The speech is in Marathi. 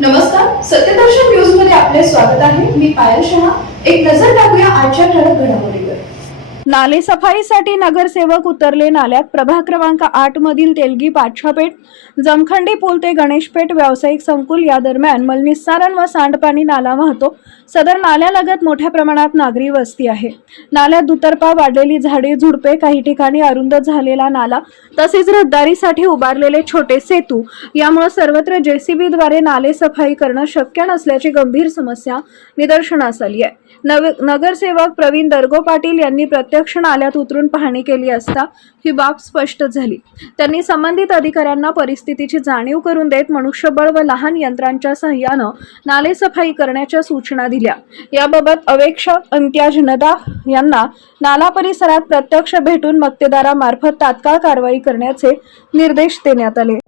नमस्कार, सत्यदर्शन न्यूज मध्ये आपले स्वागत आहे. मी पायल शहा. एक नजर टाकूया आजच्या ठळक घडामोडीवर. नाले सफाईसाठी नगरसेवक उतरले नाल्यात. प्रभाग क्रमांक 8 मधील तेलगी पाछापेठ, जमखंडी पूल ते गणेशपेठ व्यावसायिक संकुल या दरम्यान मलनिस्सारण व सांडपाणी नाला वाहतो. सदर नाल्यालगत मोठ्या प्रमाणात नागरी वस्ती आहे. नाल्यात दुतर्फा वाढलेली झाडे झुडपे, काही ठिकाणी अरुंद झालेला नाला तसेच रहदारीसाठी उभारलेले छोटे सेतू यामुळे सर्वत्र जेसीबीद्वारे नाले सफाई करणं शक्य नसल्याची गंभीर समस्या निदर्शनास आली आहे. नगरसेवक प्रवीण दर्गो पाटील यांनी प्रत्यक्ष नाल्यात उतरून पाहणी केली असता ही बाब स्पष्ट झाली. त्यांनी संबंधित अधिकाऱ्यांना परिस्थितीची जाणीव करून देत मनुष्यबळ व लहान यंत्रांच्या सहाय्यानं नाले सफाई करण्याच्या सूचना दिल्या. याबाबत अवेक्षक इम्तियाज नदा यांना नाला परिसरात प्रत्यक्ष भेटून मक्तेदारामार्फत तात्काळ कारवाई करण्याचे निर्देश देण्यात आले.